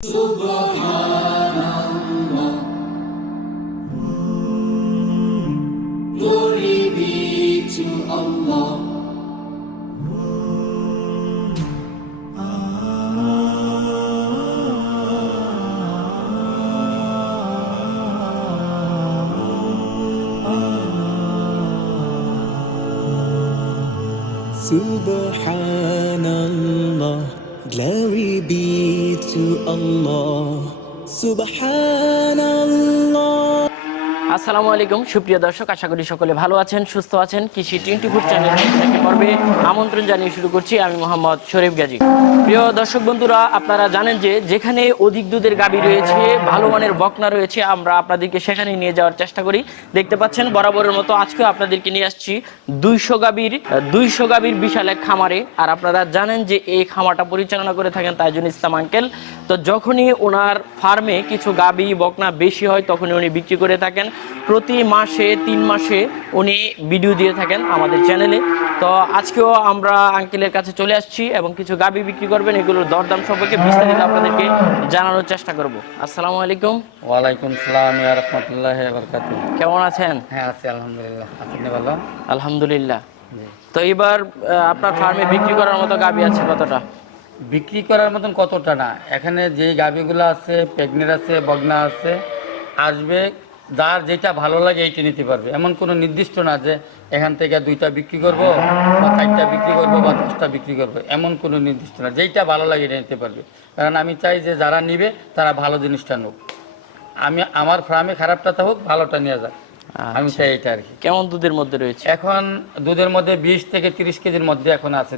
Glory be to Allah. Subhanallah, glory be to Allah. Subhanallah. আসসালামু আলাইকুম, সুপ্রিয় দর্শক, আশা করি সকলে ভালো আছেন, সুস্থ আছেন। কৃষি টোয়েন্টি ফোর চ্যানেল পর্বে আমন্ত্রণ জানিয়ে শুরু করছি আমি মোহাম্মদ শরীফ গাজী। প্রিয় দর্শক বন্ধুরা, আপনারা জানেন যে যেখানে অধিক দুধের গাবি রয়েছে, ভালো মানের বকনা রয়েছে, আমরা আপনাদেরকে সেখানে নিয়ে যাওয়ার চেষ্টা করি। দেখতে পাচ্ছেন, বরাবরের মতো আজকেও আপনাদেরকে নিয়ে আসছি দুইশো গাবির দুইশো গাবির বিশাল এক খামারে। আর আপনারা জানেন যে এই খামারটা পরিচালনা করে থাকেন তাইজুল ইসলাম আঙ্কেল। তো যখনই ওনার ফার্মে কিছু গাবি বকনা বেশি হয়, তখনই উনি বিক্রি করে থাকেন। প্রতি মাসে তিন মাসে উনি ভিডিও দিয়ে থাকেন আমাদের চ্যানেলে তো আজকেও আমরা আঙ্কেলের কাছে চলে আসছি এবং কিছু গাবি বিক্রি করবেন এগুলোর দরদাম সম্পর্কে বিস্তারিত আপনাদেরকে জানানোর চেষ্টা করব। আসসালামু আলাইকুম। ওয়ালাইকুম সালাম ইয়া রহমতুল্লাহ কেমন আছেন? হ্যাঁ আছি আলহামদুলিল্লাহ। আপনি ভালো? আলহামদুলিল্লাহ। তো এবার আপনার ফার্মে বিক্রি করার মতো গাবি আছে কতটা? বিক্রি করার মতন কতটা না? এখানে যে গাভিগুলো আছে প্রেগনেন্ট আছে বগনা আছে আসবে যার যেটা ভালো লাগে এইটা নিতে পারবে। এমন কোনো নির্দিষ্ট না যে এখান থেকে দুইটা বিক্রি করব বা চারটা বিক্রি করব বা দশটা বিক্রি করব এমন কোনো নির্দিষ্ট না। যেইটা ভালো লাগে এটা নিতে পারবে। কারণ আমি চাই যে যারা নিবে তারা ভালো জিনিসটা নোক। আমি আমার ফার্মে খারাপটা তো হোক ভালোটা নিয়ে যাক। আমি চাই এটা আর কি। কেমন দুধের মধ্যে রয়েছে? এখন দুধের মধ্যে বিশ থেকে তিরিশ কেজির মধ্যে এখন আছে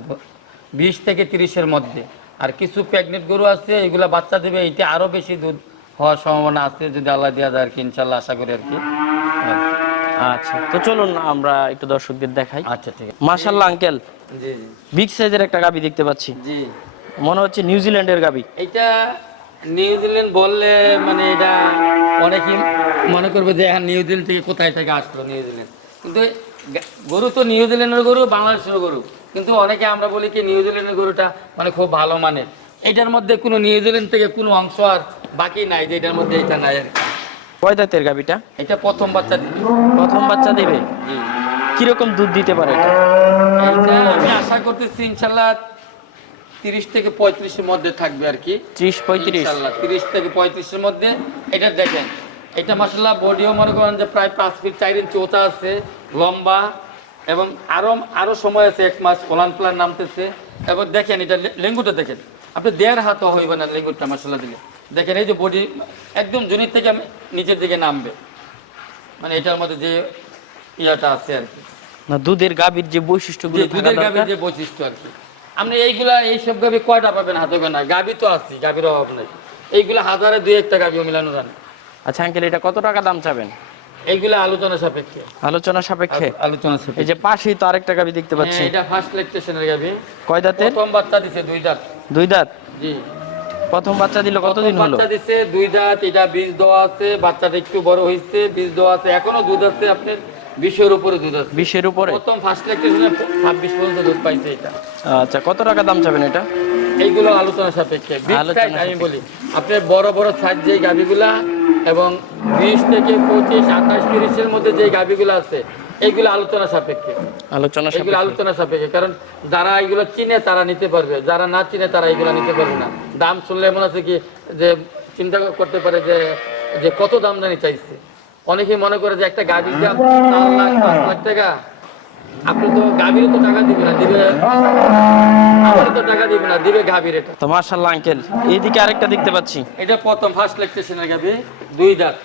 বিশ থেকে তিরিশের মধ্যে। আর কিছু প্রেগনেন্ট গরু আছে এগুলা বাচ্চা দেবে এটা আরও বেশি দুধ। হওয়ার সম্ভাবনা আছে যদি আল্লাহ দেওয়া যায় আর কি ইনশাল্লাহ আশা করি আর কি। আচ্ছা তো চলুন আমরা একটু দর্শকদের দেখাই। আচ্ছা ঠিক আছে। মাশাল্লাহ আঙ্কেল জি বিগ সাইজের একটা গাবি দেখতে পাচ্ছি। জি। মনে হচ্ছে নিউজিল্যান্ডের গাবি এটা নিউজিল্যান্ড বললে মানে এটা অনেকেই মনে করবে যে এখন নিউজিল্যান্ড থেকে কোথায় থেকে আসলো নিউজিল্যান্ড কিন্তু গরু তো নিউজিল্যান্ডের গরু বাংলাদেশের গরু। কিন্তু অনেকে আমরা বলি কি নিউজিল্যান্ডের গরুটা মানে খুব ভালো মানের। এটার মধ্যে কোনো নিউজিল্যান্ড থেকে কোনো অংশ আর বাকি নাই যে এটার মধ্যে এটা নাই আর কয় দাঁতের গাবিটা এটা প্রথম বাচ্চা দিবে। প্রথম বাচ্চা দেবে? কীরকম দুধ দিতে পারে এটা? আমি আশা করতেছি ইনশাল্লাহ তিরিশ থেকে পঁয়ত্রিশের মধ্যে থাকবে আর কি। ত্রিশ পঁয়ত্রিশ? তিরিশ থেকে পঁয়ত্রিশের মধ্যে এটা দেখেন। এটা মাসাল্লাহ বডিও মনে করেন যে প্রায় পাঁচ ফিট চার ইঞ্চি ওটা আছে লম্বা এবং আরও আরও সময় আছে এক মাস ফলান ফলান নামতেছে। এবং দেখেন এটা লেঙ্গুটা দেখেন। আপনি দেড় হাতও হইবে না লেঙ্গুরটা মশলা দিলে। দেখেন এই যে বডি একদম জনির থেকে নিচের দিকে নামবে। মানে এটার মধ্যে যে ইয়াটা আছে আর কি। না দুধের গাভীর যে বৈশিষ্ট্যগুলো যে থাকা দুধের গাভীর যে বৈশিষ্ট্য আর কি। আপনি এইগুলা এইসব গাভী কয়টা পাবেন হাতে হবে না গাভী তো আছে গাভীর অভাব নাই। এইগুলা হাজারে দুই একটা গাভীও মিলানো জানে আচ্ছা আঙ্কেল এটা কত টাকা দাম চাবেন? এইগুলা আলোচনা সাপেক্ষে। আলোচনা সাপেক্ষে? আলোচনা এই যে পাশেই তো আরেকটা গাবি দেখতে পাচ্ছি। এটা ফার্স্ট লেকটেশনের গাভী কয় দাঁতের? প্রথম বাচ্চা দিছে দুই দাঁত। দুই দাঁত? জি। প্রথম বাচ্চা দিল কতদিন হলো? বাচ্চা দিছে দুই দাঁত এটা বীজ দেওয়া আছে বাচ্চাটা একটু বড় বীজ দেওয়া আছে। এখনও দুধ আছে আপনার বিশের উপরে দুধ আছে। বিশের উপরে? প্রথম ফার্স্ট লেকটেশনে পর্যন্ত দুধ পাইছে এটা। আচ্ছা কত টাকা দাম চাবেন এটা? এইগুলো আলোচনা সাপেক্ষে। আমি বলি। আপনার বড় বড় সাইজ যে গাভিগুলা এবং বিশ থেকে পঁচিশ আঠাশ তিরিশের মধ্যে যে গাভিগুলো আছে এইগুলো আলোচনা সাপেক্ষে। আলোচনা এগুলো আলোচনা সাপেক্ষে। কারণ যারা এগুলো চিনে তারা নিতে পারবে যারা না চিনে তারা এগুলো নিতে পারবে না। দাম শুনলে এমন আছে কি যে চিন্তা করতে পারে যে যে কত দাম জানি চাইছে। অনেকেই মনে করে যে একটা গাড়ির দাম চার লাখ পাঁচ লাখ টাকা। আপনি তো গাভীর তো টাকা দিবে না দিবে আমার তো টাকা দিবে না দিবে গাভীর এটা তো মার্শাল্লাহ আঙ্কেল। এইদিকে আরেকটা দেখতে পাচ্ছি। এটা প্রথম ফার্স্ট লেকটেশনের গাভী দুই দাঁত।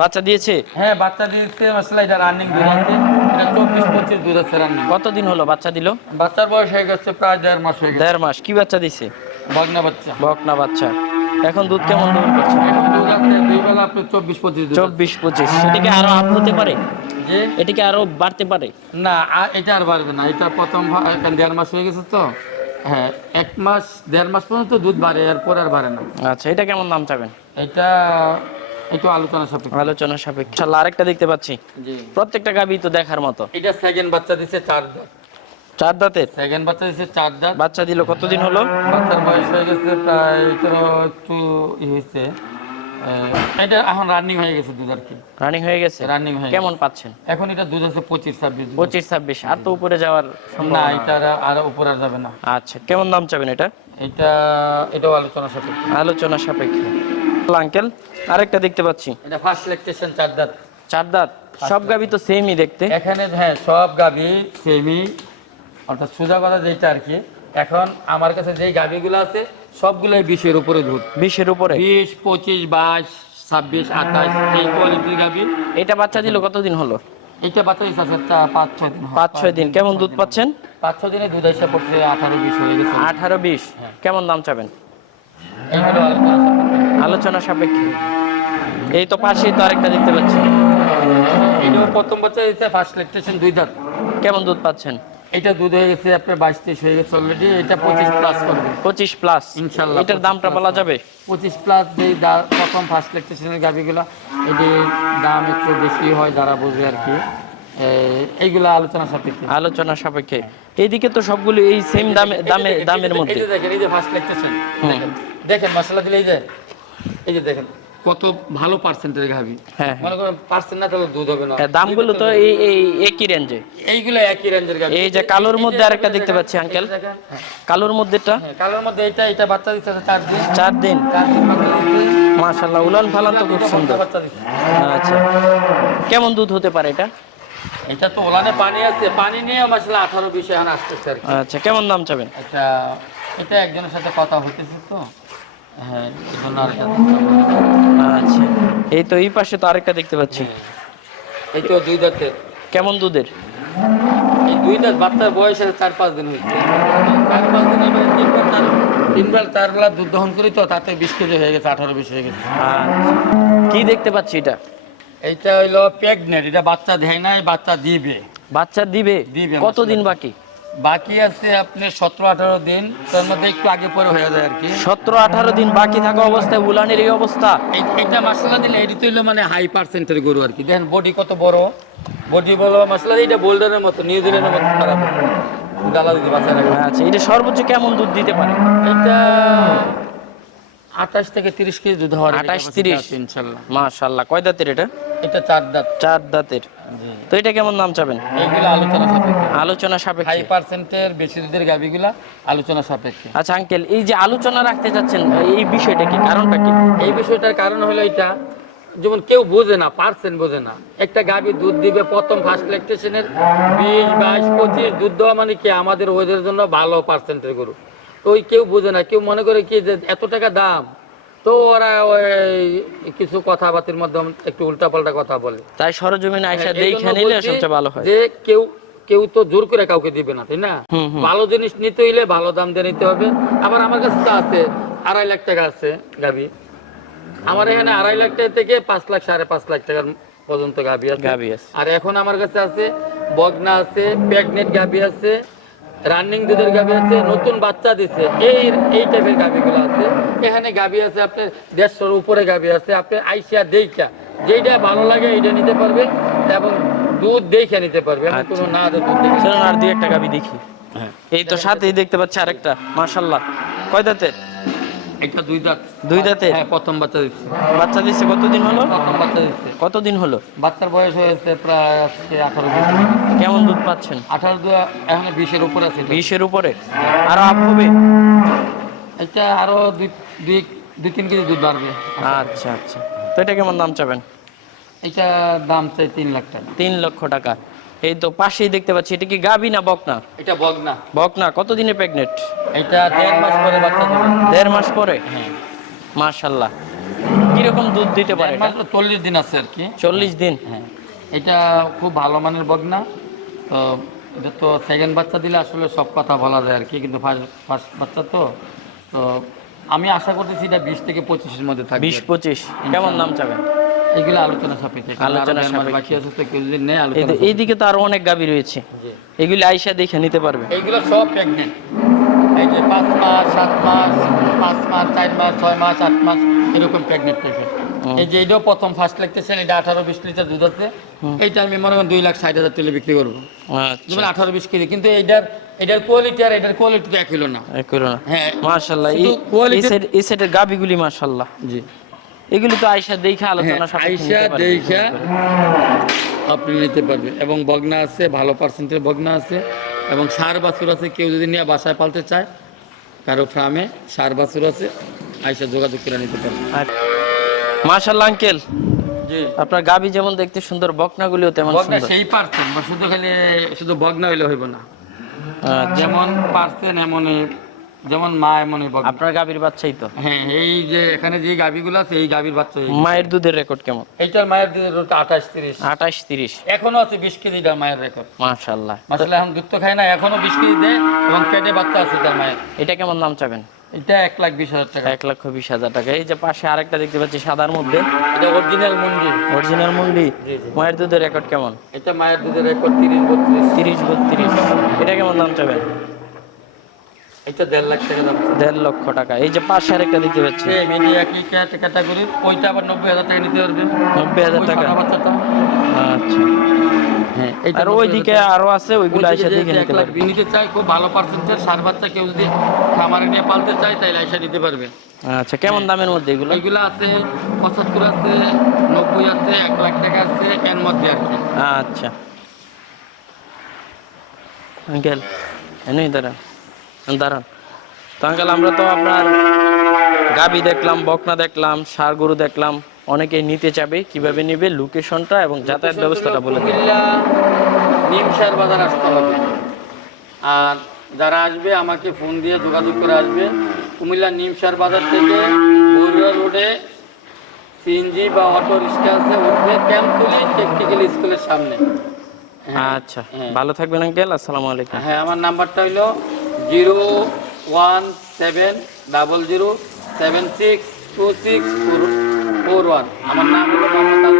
বাচ্চা দিয়েছে? হ্যাঁ বাচ্চা দিচ্ছে মশলা এটা রানিং দুধ আছে এটা চব্বিশ পঁচিশ দুধ আছে রানিং কতদিন হলো বাচ্চা দিল? বাচ্চার বয়স হয়ে গেছে প্রায় দেড় মাস হয়ে গেছে। দেড় মাস। কি বাচ্চা দিছে? বগনা বাচ্চা। বকনা বাচ্চা। এখন দুধ কেমন দূর করছে? এখন দুধ আছে দুই বেলা আপনি চব্বিশ পঁচিশ চব্বিশ পঁচিশ। আরও আপ হতে পারে? যে এটাকে আরও বাড়তে পারে? না এটা আর বাড়বে না। এটা প্রথম দেড় মাস হয়ে গেছে তো। হ্যাঁ এক মাস দেড় মাস পর্যন্ত দুধ বাড়ে এরপর আর বাড়ে না। আচ্ছা এটা কেমন দাম চাবেন? এটা একটু আলোচনা সাপেক্ষে। আলোচনা সাপেক্ষে। ইনশাল্লাহ আরেকটা দেখতে পাচ্ছি। জি। প্রত্যেকটা গাবি তো দেখার মতো। এটা সেকেন্ড বাচ্চা দিছে চার দাঁত। চার দাঁতের? সেকেন্ড বাচ্চা দিচ্ছে চার দাঁত। বাচ্চা দিল কতদিন হলো? বাচ্চার বয়স হয়ে গেছে প্রায় তো একটু হয়েছে। এটা এখন রানিং হয়ে গেছে দুধ আর কি। রানিং হয়ে গেছে? রানিং হয়ে কেমন পাচ্ছেন? এখন এটা দুধ আছে পঁচিশ ছাব্বিশ পঁচিশ ছাব্বিশ। আর তো উপরে যাওয়ার না এটা আর- উপর আর যাবে না। আচ্ছা কেমন দাম চাবেন এটা? এটা এটাও আলোচনা সাথে আলোচনা সাপেক্ষে। আঙ্কেল আরেকটা দেখতে পাচ্ছি। এটা ফার্স্ট ইলেকট্রেশন চার দাঁত। চার দাঁত? সব গাবি তো সেমই দেখতে। এখানে হ্যাঁ সব গাবি সেমি অর্থাৎ সোজা কথা যেটা আর কি এখন আমার কাছে যেই গাবিগুলো আছে সবগুলোই বিশের উপরে দুধ বিশের উপরে? বিশ পঁচিশ বাইশ ছাব্বিশ আঠাশ এই কোয়ালিটির গাবি এটা বাচ্চা দিল কতদিন হলো? এইটা বাচ্চা দিচ্ছে পাঁচ ছয় দিন পাঁচ ছয় দিন। কেমন দুধ পাচ্ছেন? পাঁচ ছয় দিনে দুধ এসে পড়ছে আঠারো বিশ হয়ে গেছে। আঠারো বিশ। কেমন দাম চাবেন? এইগুলো আলোচনা সাপেক্ষে। এই তো পাশেই তো আরেকটা দেখতে পাচ্ছি। এইটাও প্রথম বাচ্চা দিচ্ছে ফার্স্ট ইলেকট্রেশন দুই দাঁত কেমন দুধ পাচ্ছেন? এটা দুধ হয়ে গেছে আপনার বাইশ তেইশ হয়ে গেছে অলরেডি এটা পঁচিশ প্লাস করবে পঁচিশ প্লাস ইনশাল্লাহ, এটার দামটা বলা যাবে? পঁচিশ প্লাস দা- প্রথম ফার্স্ট ইলেকট্রিশিয়ানের গাভিগুলো এটির দাম একটু বেশি হয় যারা বোঝে আর কি। এই- এইগুলো আলোচনা সাপেক্ষে। আলোচনা সাপেক্ষে। এইদিকে তো সবগুলো এই সেম দামে দামে দামের মধ্যে। দেখেন এই যে ফার্স্ট ইলেকট্রিশিয়ান দেখেন। দেখেন মশলা দিলে এই যে এই যে দেখেন। কত ভালো পার্সেন্টের গাভি হ্যাঁ মনে করেন পার্সেন্ট না তাহলে দুধ হবে না। হ্যাঁ, দামগুলো তো এই এই একই রেঞ্জে এইগুলো একই রেঞ্জের গাভি এই যে কালোর মধ্যে আরেকটা দেখতে পাচ্ছি আঙ্কেল কালোর মধ্যেটা? হ্যাঁ কালোর মধ্যে এটা এটা বাচ্চা দিচ্ছে চার দিন। চার দিন? মাশাল্লাহ উলান ফালান তো খুব সুন্দর। আচ্ছা। কেমন দুধ হতে পারে এটা? এটা তো ওলানে পানি আছে। পানি নিয়ে মশলা আঠারো বিশে এখন আসতেছে আচ্ছা কেমন দাম চাবেন? এটা এটা একজনের সাথে কথা হইতেছে তো। হ্যাঁ আর আচ্ছা এই তো এই পাশে তো আরেকটা দেখতে পাচ্ছি। এই তো দুই দাঁতের। কেমন দুধের? এই দুই দাঁত বাচ্চার বয়স চার পাঁচ দিন হয়েছে। চার পাঁচ দিনে তিনবার চার তিনবার চার বেলা দুধ দহন করি তো তাতে বিশ কেজি হয়ে গেছে আঠারো বিশ হয়ে গেছে। আচ্ছা। কি দেখতে পাচ্ছি এটা? এইটা হইল প্রেগনেন্ট এটা বাচ্চা দেয় নাই বাচ্চা দিবে। বাচ্চা দিবে? দিবে, কতদিন বাকি? বাকি আছে আপনার সতেরো আঠারো দিন তার মধ্যে একটু আগে পরে হয়ে যায় আর কি। সতেরো আঠারো দিন বাকি থাকা অবস্থায় উলানের এই অবস্থা? এইটা মশলা দিলে এটি তো মানে হাই পার্সেন্টের গরু আর কি। দেখেন বডি কত বড়। বডি বড় মশলা এটা বোল্ডারের মতো নিউজিল্যান্ডের মতো খারাপ। গালা দিতে বাচ্চা রাখবে। আচ্ছা এটা সর্বোচ্চ কেমন দুধ দিতে পারে? এটা আঠাশ থেকে তিরিশ কেজি দুধ হওয়ার 28, তিরিশ। 30 আছে ইনশাল্লাহ মাশাল্লাহ কয় দাঁতের এটা? এটা চার দাঁত। চার দাঁতের। তো এটা কেমন দাম চাবেন? এইগুলো আলোচনা সাপেক্ষে। আলোচনা হাই পার্সেন্টের বেশি দুধের আলোচনা সাপেক্ষে। আচ্ছা আঙ্কেল এই যে আলোচনা রাখতে যাচ্ছেন এই বিষয়টা কি কারণটা কি? এই বিষয়টার কারণ হলো এটা যেমন কেউ বোঝে না পার্সেন্ট বোঝে না। একটা গাভী দুধ দিবে প্রথম ফার্স্ট ল্যাকটেশনের বিশ বাইশ পঁচিশ দুধ দেওয়া মানে কি? আমাদের ওদের জন্য ভালো পার্সেন্টের গরু। তো ওই কেউ বোঝে না কেউ মনে করে কি যে এত টাকা দাম তো ওরা ওই কিছু কথাবার্তির মাধ্যমে একটু উল্টাপাল্টা কথা বলে। তাই সরজমিনে আইসা হ্যাঁ, দেখে নিলে সবচেয়ে ভালো হয়। যে কেউ কেউ তো জোর করে কাউকে দিবে না তাই না। ভালো জিনিস নিতে হইলে ভালো দাম দিয়ে নিতে হবে। আবার আমার কাছে তো আছে আড়াই লাখ টাকা আছে গাবি আমার এখানে আড়াই লাখ টাকা থেকে পাঁচ লাখ সাড়ে পাঁচ লাখ টাকার পর্যন্ত গাবি আছে। গাভী আছে। আর এখন আমার কাছে আছে বগনা আছে প্রেগনেন্ট গাবি আছে রানিং দুধের গাবি আছে নতুন বাচ্চা দিছে এই এই টাইপের গাভিগুলো আছে। এখানে গাবি আছে আপনার দেড়শোর উপরে গাবি আছে আপনি আইসিয়া দেইখা যেইটা ভালো লাগে এইটা নিতে পারবে এবং দুধ দেখে নিতে পারবে এমন কোনো না দুধ দেখে আর দুই একটা গাবি দেখি। এই তো সাথেই দেখতে পাচ্ছি আরেকটা মাশাল্লাহ কয় দাঁতের? এটা দুই দাঁত। দুই দাঁতের? হ্যাঁ প্রথম বাচ্চা দিচ্ছে। বাচ্চা দিচ্ছে কতদিন হলো? প্রথম বাচ্চা দিচ্ছে। কতদিন হলো? বাচ্চার বয়স হয়েছে প্রায় আজকে আঠারো দিন। কেমন দুধ পাচ্ছেন? আঠারো দু এখন বিশের উপরে আছে বিশের উপরে? আরও আপ হবে? এটা আরও দুই দুই দুই তিন কেজি দুধ বাড়বে। আচ্ছা আচ্ছা। তো এটা কেমন দাম চাবেন? এটা দাম চাই তিন লাখ টাকা। তিন লক্ষ টাকা। এই তো পাশেই দেখতে পাচ্ছি এটা কি গাবি না বকনা? এটা বগনা বকনা কতদিনে প্রেগনেন্ট এটা দেড় মাস পরে বাচ্চা দেবে। দেড় মাস পরে? হ্যাঁ। মাশাল্লাহ কীরকম দুধ দিতে পারে মাস চল্লিশ দিন আছে আর কি। চল্লিশ দিন? হ্যাঁ। এটা খুব ভালো মানের বগনা তো এটা তো সেকেন্ড বাচ্চা দিলে আসলে সব কথা বলা যায় আর কি কিন্তু ফার্স্ট ফার্স্ট বাচ্চা তো। তো আমি আশা করতেছি এটা বিশ থেকে পঁচিশের মধ্যে থাকবে। বিশ পঁচিশ। কেমন নাম চাবেন? এগুলো আলোচনা সাপেক্ষে। আলোচনা দেড় মাস সাপেক্ষে। বাকি আছে তো কেউ যদি নেয় আলোচনা এইদিকে তো আরও অনেক গাবি রয়েছে। এগুলি আইসা দেখে নিতে পারবে। এইগুলো সব প্রেগনেন্ট এই যে পাঁচ মাস সাত মাস পাঁচ মাস চার মাস ছয় মাস আট মাস এরকম প্রেগনেন্ট টাইপের এই যে এটাও প্রথম ফার্স্ট লাগতেছেন এটা আঠারো বিশ লিটার দুধ আছে। এইটা আমি মনে করেন দুই লাখ ষাট হাজার তেলে বিক্রি করব। আচ্ছা। যেমন আঠারো বিশ কেজি কিন্তু এইটার এটার কোয়ালিটি আর এটার কোয়ালিটি তো এক হলো না। হ্যাঁ। মাশাল্লাহ এই শুধু এই সেটের গাবিগুলি মাশাল্লাহ। জি। এগুলি তো আয়সা দেখে হ্যাঁ আলোচনা আইসা দেখা আপনি নিতে পারবেন এবং বগনা আছে ভালো পার্সেন্টের বগনা আছে এবং সার বাছুর আছে কেউ যদি নিয়ে বাসায় পালতে চায় কারও ফার্মে সার বাছুর আছে আইসা যোগাযোগ করে নিতে পারবে। মাশাল্লাহ আঙ্কেল। আপনার গাবি যেমন দেখতে সুন্দর বকনাগুলিও তেমন সুন্দর। সেই পারছেন বা শুধু খালি শুধু বগনা হইলে হইব না। আচ্ছা। যেমন পারছেন এমনই যেমন মা এমনই বগনা আপনার গাবির বাচ্চাই তো। হ্যাঁ এই যে এখানে যে গাভিগুলো আছে এই গাভির বাচ্চা মায়ের দুধের রেকর্ড কেমন? এইটার মায়ের দুধের রোট আঠাশ তিরিশ। আঠাশ তিরিশ। এখনও আছে বিশ কেজিটা মায়ের রেকর্ড মাশাল্লাহ মাসালে এখন দুধ তো খায় না এখনও বিশ কেজি দেয় এবং পেটে বাচ্চা আছে তার মায়ের। এটা কেমন দাম চাবেন? এটা এক লাখ বিশ হাজার টাকা। এক লক্ষ বিশ হাজার টাকা। এই যে পাশে আরেকটা দেখতে পাচ্ছি সাদার মধ্যে। এটা অরিজিনাল মন্দির অরিজিনাল মুন্ডি। মায়ের দুধের রেকর্ড কেমন? এটা মায়ের দুধের রেকর্ড তিরিশ বত্রিশ। তিরিশ বত্রিশ। এটা কেমন দাম চাবেন? এটা দেড় লাখ টাকা দাম। দেড় লক্ষ টাকা। এই যে পাশে আরেকটা দেখতে পাচ্ছি ওইটা আবার নব্বই হাজার টাকা নিতে পারবে। নব্বই হাজার টাকা? আচ্ছা। হ্যাঁ আর ওইদিকে আরও আছে ওইগুলো এসে দেখে নিতে এক লাখ পারবে। নিতে চাই খুব ভালো পার্সেন্টের সার বাচ্চা কেউ যদি খামারে নিয়ে পালতে চায় তাহলে আইসা নিতে পারবে। আচ্ছা কেমন দামের মধ্যে এগুলো? এগুলো আছে পঁচাত্তর আছে নব্বই আছে এক লাখ টাকা আছে এর মধ্যে আর কি। আচ্ছা। আঙ্কেল দাঁড়ান। তো আঙ্কেল আমরা তো আপনার গাবি দেখলাম বকনা দেখলাম ষাড় গরু দেখলাম অনেকেই নিতে চাবে কীভাবে নেবে লোকেশনটা এবং যাতায়াত ব্যবস্থাটা বলে নিমসার বাজার আসতে হবে। আর যারা আসবে আমাকে ফোন দিয়ে যোগাযোগ করে আসবে। কুমিল্লা নিমসার বাজার থেকে বরুয়া রোডে সিএনজি বা অটো রিক্সা আছে উঠবে ক্যাম্পতুলি টেকনিক্যাল স্কুলের সামনে। হ্যাঁ। আচ্ছা হ্যাঁ। ভালো থাকবেন আঙ্কেল আসসালামু আলাইকুম। হ্যাঁ আমার নাম্বারটা হলো zero one seven double zero seven six two six four one. আমার নাম হলো মোহাম্মদ